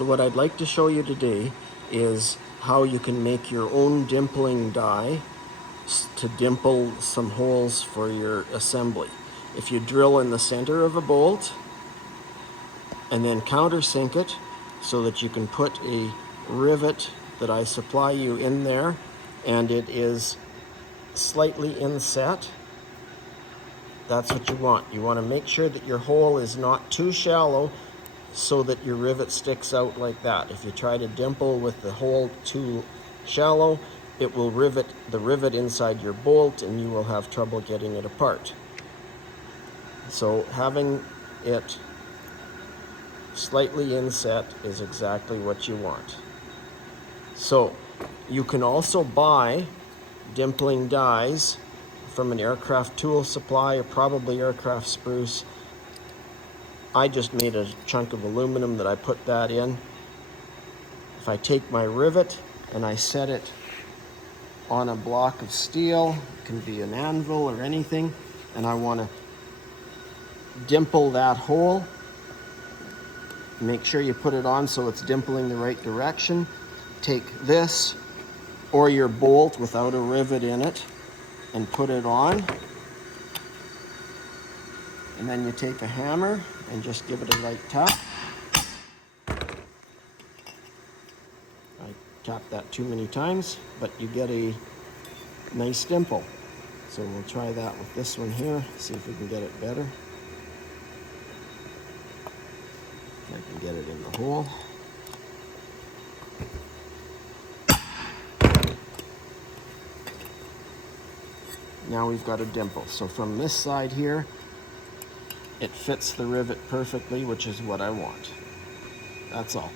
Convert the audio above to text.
So what I'd like to show you today is how you can make your own dimpling die to dimple some holes for your assembly. If you drill in the center of a bolt and then countersink it so that you can put a rivet that I supply you in there and it is slightly inset, that's what you want. You want to make sure that your hole is not too shallow so that your rivet sticks out like that. If you try to dimple with the hole too shallow, it will rivet the rivet inside your bolt and you will have trouble getting it apart. So having it slightly inset is exactly what you want. So you can also buy dimpling dies from an aircraft tool supply or probably aircraft spruce. I just made a chunk of aluminum that I put that in. If I take my rivet and I set it on a block of steel, it can be an anvil or anything, and I want to dimple that hole, make sure you put it on so it's dimpling the right direction. Take this or your bolt without a rivet in it and put it on. And then you take a hammer and just give it a light tap. I tapped that too many times, but you get a nice dimple. So we'll try that with this one here, see if we can get it better. If I can get it in the hole. Now we've got a dimple. So from this side here, it fits the rivet perfectly, which is what I want. That's all.